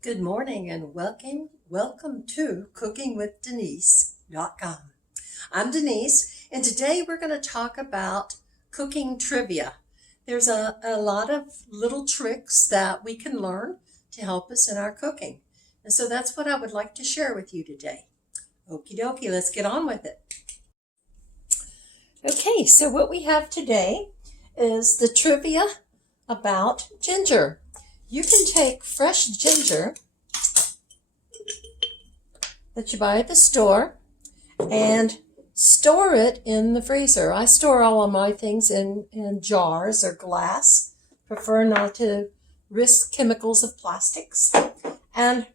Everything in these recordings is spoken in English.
Good morning and welcome to cookingwithdenise.com. I'm Denise, and today we're going to talk about cooking trivia. There's a lot of little tricks that we can learn to help us in our cooking. And so that's what I would like to share with you today. Okie dokie, let's get on with it. Okay, so what we have today is the trivia about ginger. You can take fresh ginger that you buy at the store and store it in the freezer. I store all of my things in jars or glass. Prefer not to risk chemicals of plastics. And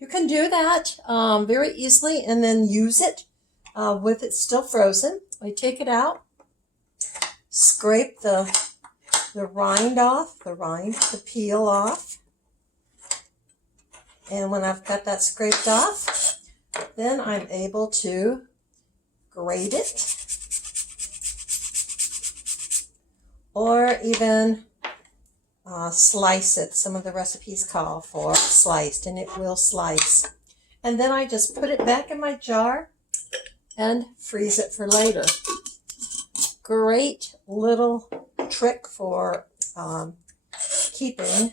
you can do that very easily and then use it with it still frozen. I take it out, scrape the rind off, the peel off. And when I've got that scraped off, then I'm able to grate it or even slice it. Some of the recipes call for sliced, and it will slice. And then I just put it back in my jar and freeze it for later. Great little trick for keeping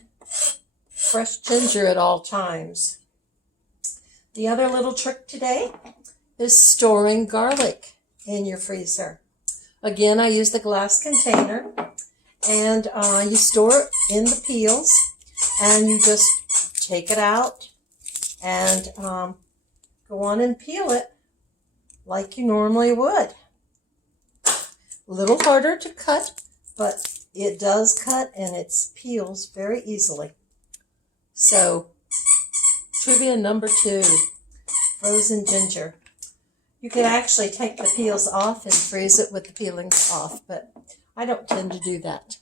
fresh ginger at all times. The other little trick today is storing garlic in your freezer. Again, I use the glass container, and you store it in the peels, and you just take it out and go on and peel it like you normally would. A little harder to cut, but it does cut and it peels very easily. So, trivia number 2, frozen ginger. You could actually take the peels off and freeze it with the peelings off, but I don't tend to do that.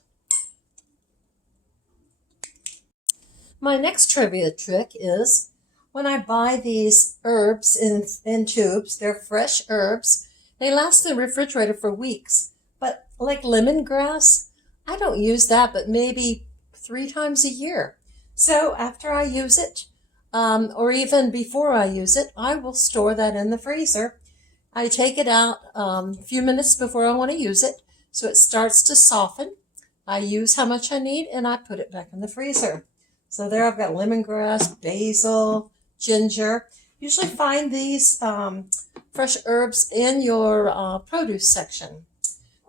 My next trivia trick is when I buy these herbs in tubes, they're fresh herbs. They last in the refrigerator for weeks. But like lemongrass, I don't use that but maybe 3 times a year. So after I use it, or even before I use it, I will store that in the freezer. I take it out a few minutes before I want to use it, so it starts to soften. I use how much I need, and I put it back in the freezer. So there I've got lemongrass, basil, ginger. Usually find these fresh herbs in your produce section.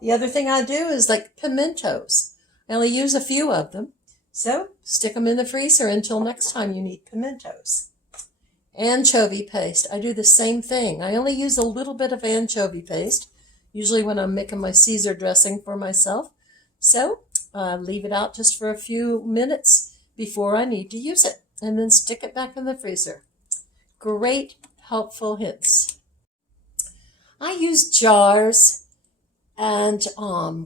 The other thing I do is like pimentos. I only use a few of them. So stick them in the freezer until next time you need pimentos. Anchovy paste. I do the same thing. I only use a little bit of anchovy paste, usually when I'm making my Caesar dressing for myself. So leave it out just for a few minutes before I need to use it, and then stick it back in the freezer. Great helpful hints. I use jars and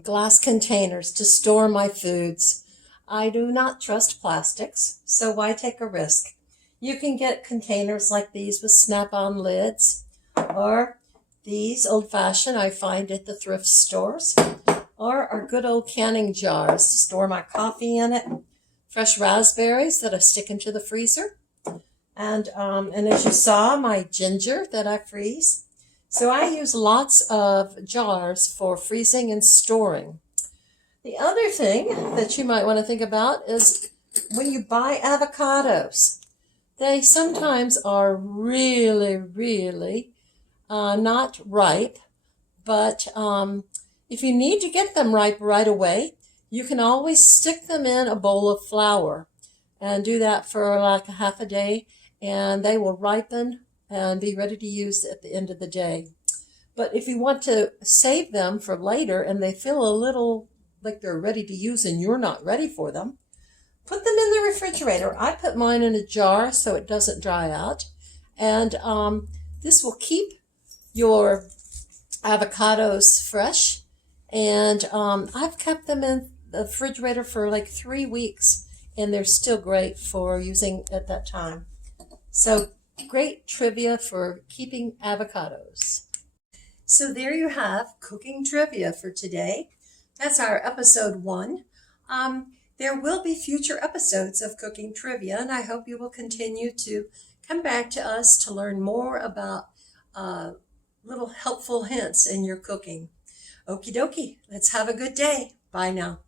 glass containers to store my foods. I do not trust plastics, so why take a risk? You can get containers like these with snap-on lids, or these old-fashioned I find at the thrift stores, or our good old canning jars to store my coffee in it, fresh raspberries that I stick into the freezer, and as you saw, my ginger that I freeze. So I use lots of jars for freezing and storing. The other thing that you might want to think about is when you buy avocados. They sometimes are really not ripe, but if you need to get them ripe right away, you can always stick them in a bowl of flour and do that for like a half a day, and they will ripen and be ready to use at the end of the day. But if you want to save them for later and they feel a little like they're ready to use and you're not ready for them, put them in the refrigerator. I put mine in a jar so it doesn't dry out. And this will keep your avocados fresh. And I've kept them in the refrigerator for like 3 weeks, and they're still great for using at that time. So great trivia for keeping avocados. So there you have cooking trivia for today. That's our episode 1. There will be future episodes of Cooking Trivia, and I hope you will continue to come back to us to learn more about little helpful hints in your cooking. Okie dokie, let's have a good day. Bye now.